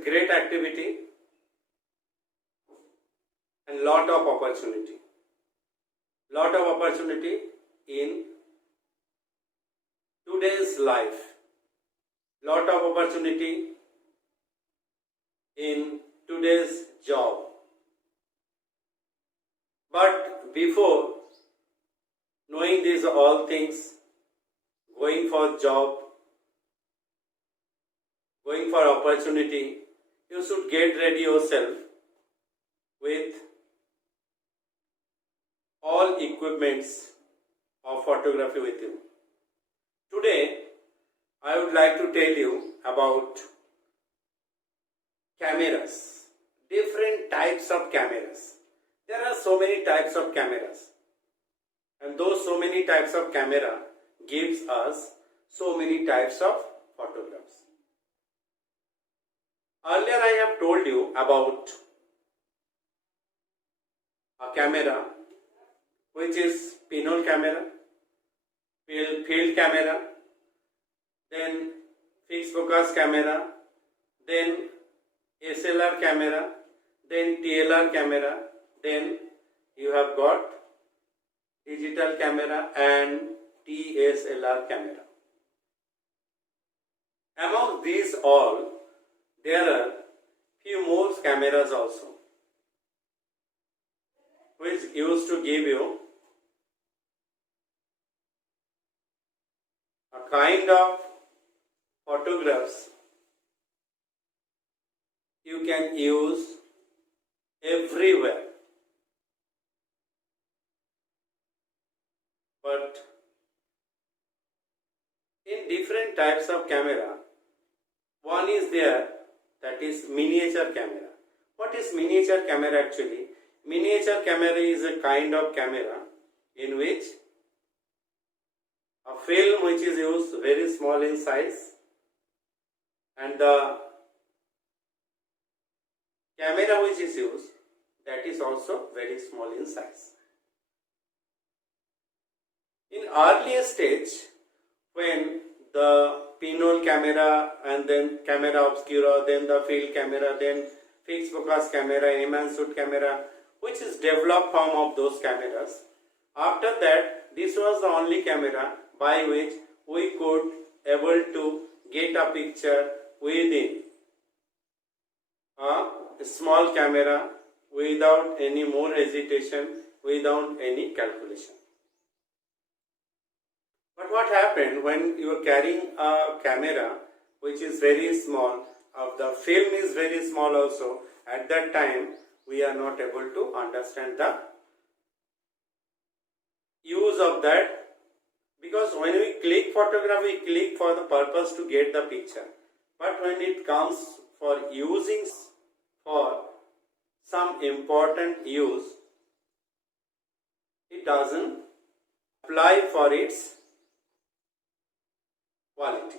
a great activity and lot of opportunity. Lot of opportunity in today's life. Lot of opportunity in today's job. But before knowing these all things, going for job, going for opportunity, you should get ready yourself with all equipments of photography with you. Today, I would like to tell you about cameras, different types of cameras. There are so many types of cameras, and those so many types of camera gives us so many types of photographs. Earlier I have told you about a camera which is pinhole camera, field camera, then fixed focus camera, then SLR camera, then TLR camera, then you have got digital camera and DSLR camera. Among these all, there are few more cameras also, which used to give you a kind of photographs you can use everywhere. But in different types of camera, one is there, that is miniature camera. What is miniature camera actually? Miniature camera is a kind of camera in which a film which is used very small in size, and the camera which is used, that is also very small in size. In earlier stage, when the pinhole camera and then camera obscura, then the field camera, then fixed focus camera, enhanced camera, which is developed form of those cameras. After that, this was the only camera by which we could able to get a picture within a small camera without any more hesitation, without any calculation. But what happened when you are carrying a camera which is very small, the film is very small also, at that time we are not able to understand the use of that, because when we click photograph, we click for the purpose to get the picture. But when it comes for using for some important use, it doesn't apply for its quality.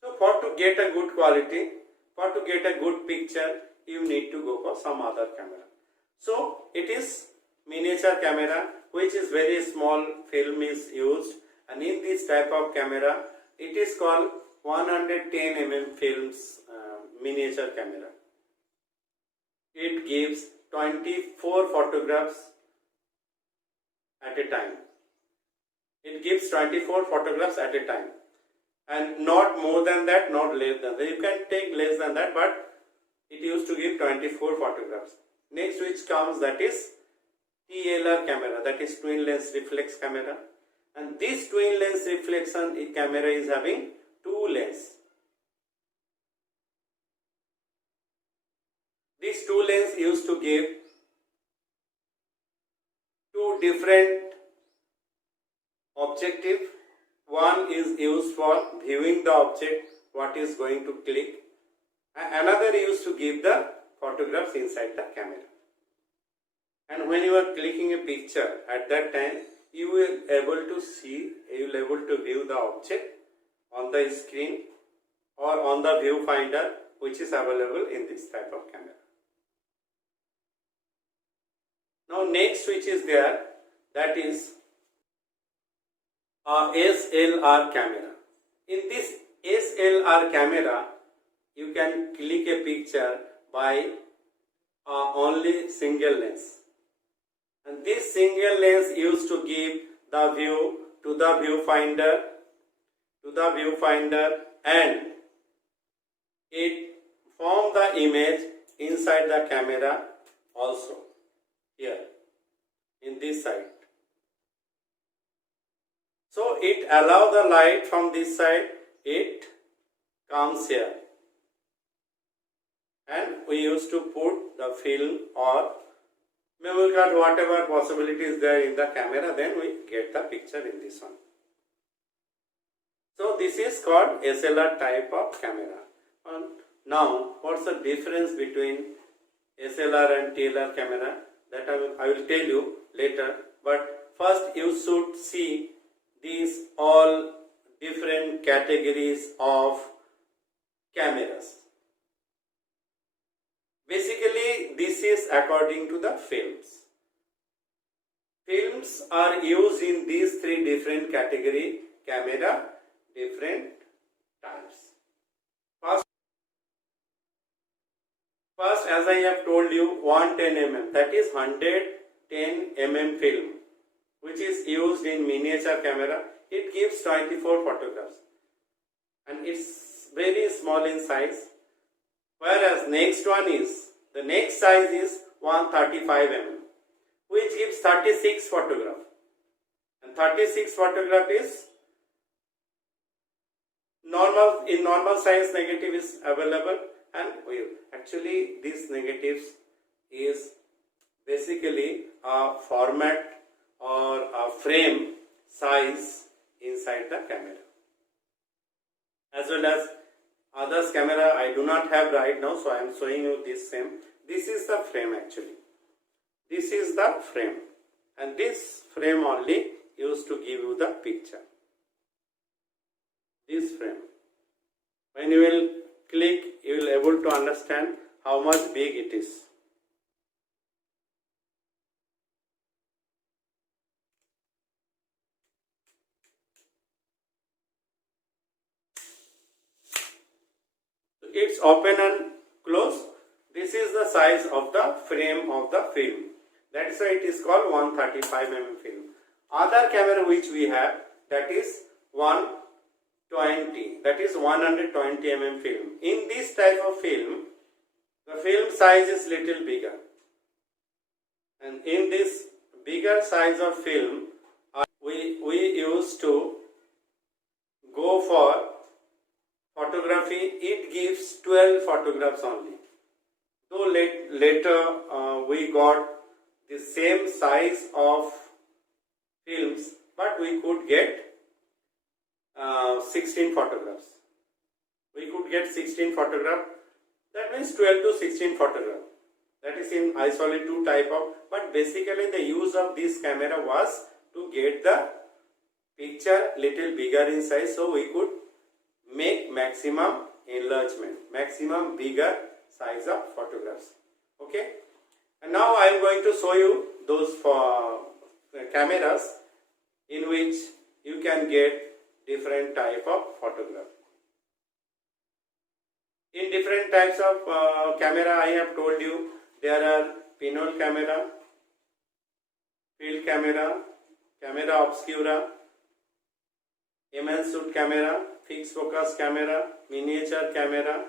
So for to get a good quality, for to get a good picture, you need to go for some other camera. So it is miniature camera which is very small film is used, and in this type of camera it is called 110 mm films miniature camera. It gives 24 photographs at a time. It gives 24 photographs at a time, and not more than that, not less than that. You can take less than that, but it used to give 24 photographs. Next which comes, that is TLR camera, that is twin lens reflex camera, and this twin lens reflection camera is having two lenses. These two lenses used to give two different objective. One is used for viewing the object, what is going to click, and another used to give the photographs inside the camera. And when you are clicking a picture, at that time you will able to see, you will able to view the object on the screen or on the viewfinder which is available in this type of camera. Now next which is there, that is a SLR camera. In this SLR camera, you can click a picture by only single lens. And this single lens used to give the view to the viewfinder, and it form the image inside the camera also, here in this side. So it allow the light from this side, it comes here, and we used to put the film or memory card, whatever possibility is there in the camera, then we get the picture in this one. So this is called SLR type of camera. And now what's the difference between SLR and TLR camera? That I will tell you later, but first you should see these all different categories of cameras. Basically, this is according to the films. Films are used in these three different category camera, different types. First, as I have told you, 110 mm, that is 110 mm film, which is used in miniature camera. It gives 24 photographs, and it's very small in size. Whereas next one is, the next size is 135 mm, which gives 36 photograph. And 36 photograph is normal, in normal size negative is available, and actually these negatives is basically a format or a frame size inside the camera. As well as others camera I do not have right now, so I am showing you this same. This is the frame actually. This is the frame, and this frame only used to give you the picture. This frame. When you will click, you will able to understand how much big it is. It's open and close. This is the size of the frame of the film. That's why it is called 135 mm film. Other camera which we have, that is 120, that is 120 mm film. In this type of film, the film size is little bigger. And in this bigger size of film, we used to go for photography. It gives 12 photographs only. Though later we got the same size of films, but we could get 16 photographs. We could get 16 photographs. That means 12 to 16 photographs. That is in isolate 2 type of. But basically the use of this camera was to get the picture little bigger in size, so we could make maximum enlargement, maximum bigger size of photographs. Okay, and now I am going to show you those cameras in which you can get different type of photograph. In different types of camera, I have told you there are pinhole camera, field camera, camera obscura, immense shoot camera, fixed focus camera, miniature camera,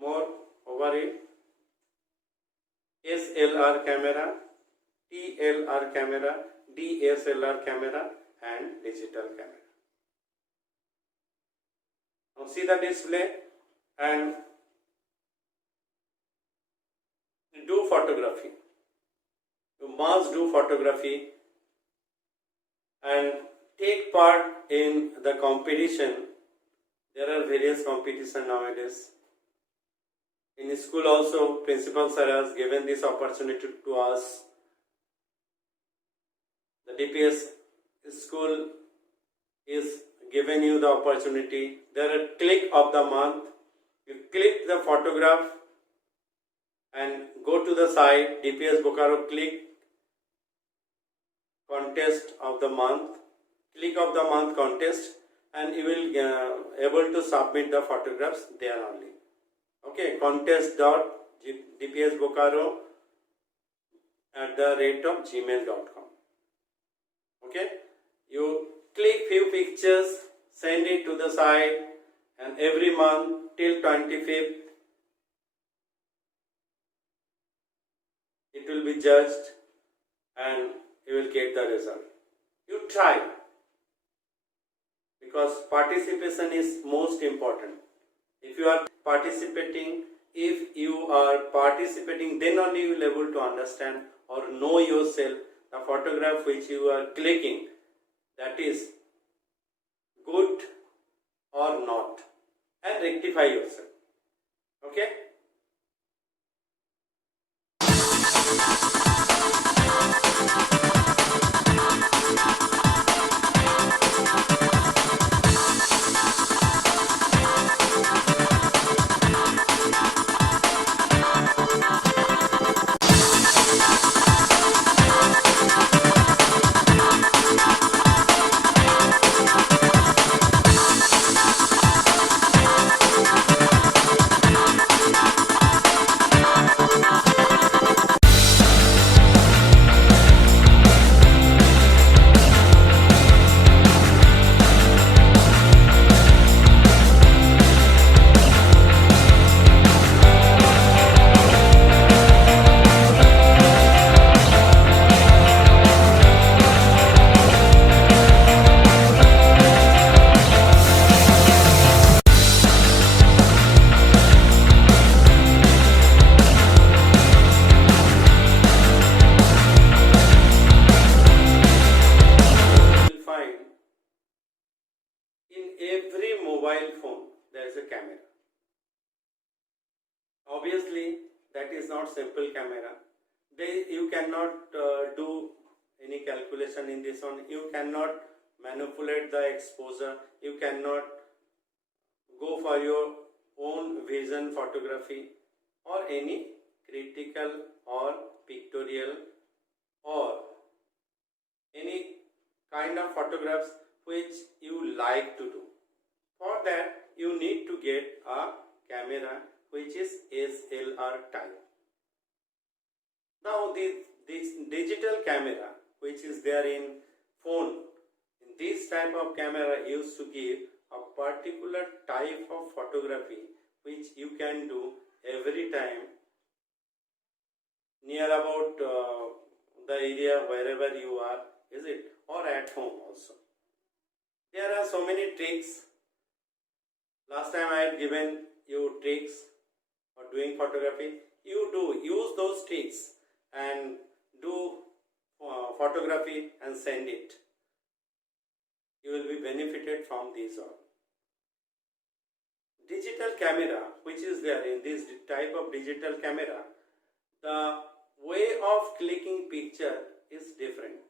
more over it, SLR camera, TLR camera, DSLR camera, and digital camera. Now see the display and do photography. You must do photography and take part in the competition. There are various competitions nowadays. In school also, principal sir has given this opportunity to us. The DPS school is giving you the opportunity. There are click of the month. You click the photograph and go to the site DPS Bokaro, click contest of the month, click of the month contest, and you will able to submit the photographs there only. Okay, contest.dpsbokaro@gmail.com. Okay, you click few pictures, send it to the site, and every month till 25th it will be judged and you will get the result. You try, because participation is most important. If you are participating, then only you will able to understand or know yourself the photograph which you are clicking, that is good or not, and rectify yourself. Okay. Every mobile phone there is a camera. Obviously that is not simple camera. You cannot do any calculation in this one. You cannot manipulate the exposure. You cannot go for your own vision photography or any critical or pictorial or any kind of photographs which you like to do. For that you need to get a camera which is SLR type. Now this digital camera which is there in phone, this type of camera used to give a particular type of photography which you can do every time near about the area wherever you are, is it, or at home also. There are so many tricks. Last time I had given you tricks for doing photography. You do use those tricks and do photography and send it. You will be benefited from these all. Digital camera which is there in this type of digital camera, the way of clicking picture is different.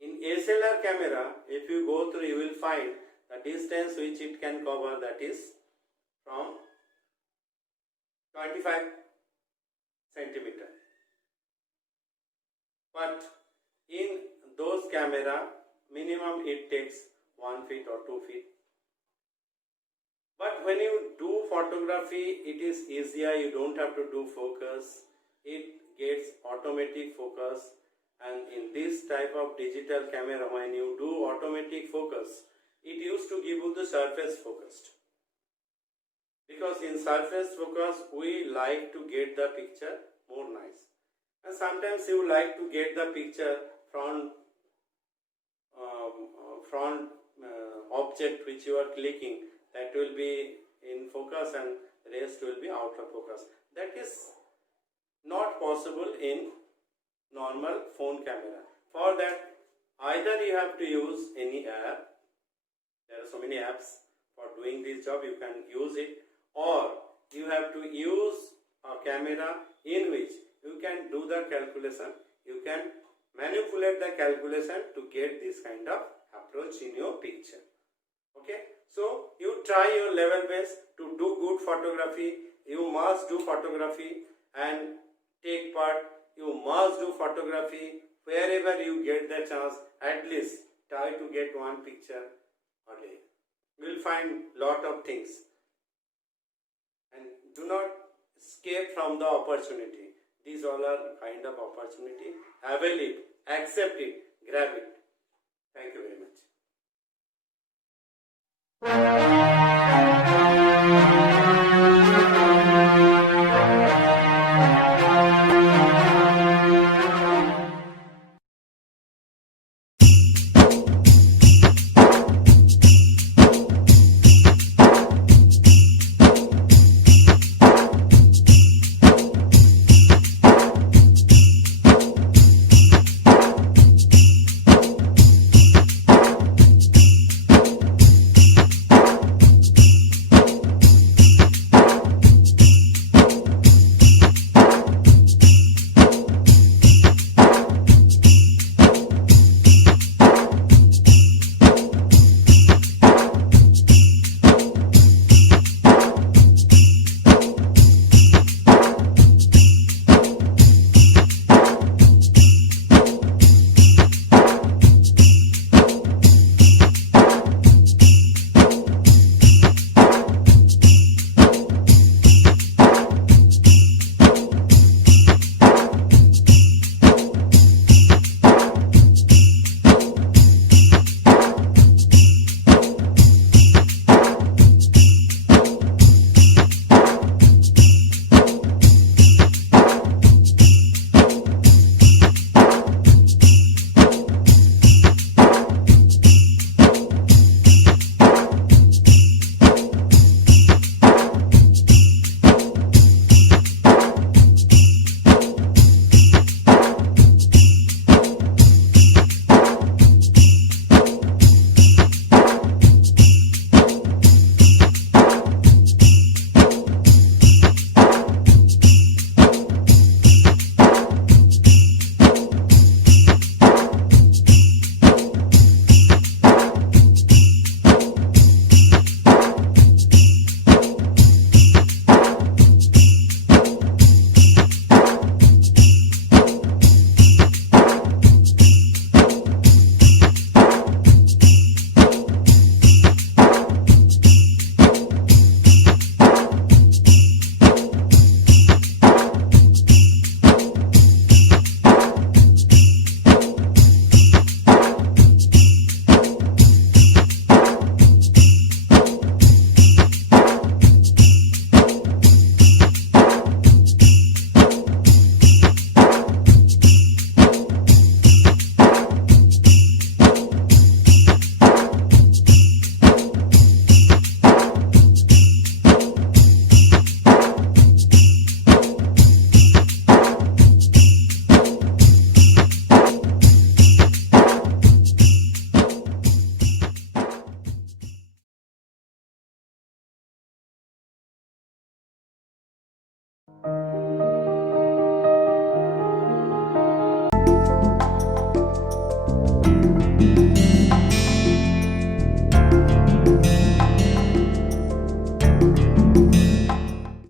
In SLR camera, if you go through, you will find the distance which it can cover, that is from 25 centimeter. But in those camera, minimum it takes 1 feet or 2 feet. But when you do photography, it is easier. You don't have to do focus. It gets automatic focus. And in this type of digital camera, when you do automatic focus, it used to give you the surface focused. Because in surface focus, we like to get the picture more nice. And sometimes you like to get the picture front object which you are clicking, that will be in focus and rest will be out of focus. That is not possible in normal phone camera. For that, either you have to use any app. There are so many apps for doing this job, you can use it, or you have to use a camera in which you can do the calculation, you can manipulate the calculation to get this kind of approach in your picture. Okay, so you try your level best to do good photography. You must do photography and take part. You must do photography wherever you get the chance. At least try to get one picture a day. You will find lot of things, and do not escape from the opportunity. These all are kind of opportunity. Avail it, accept it, grab it. Thank you very much.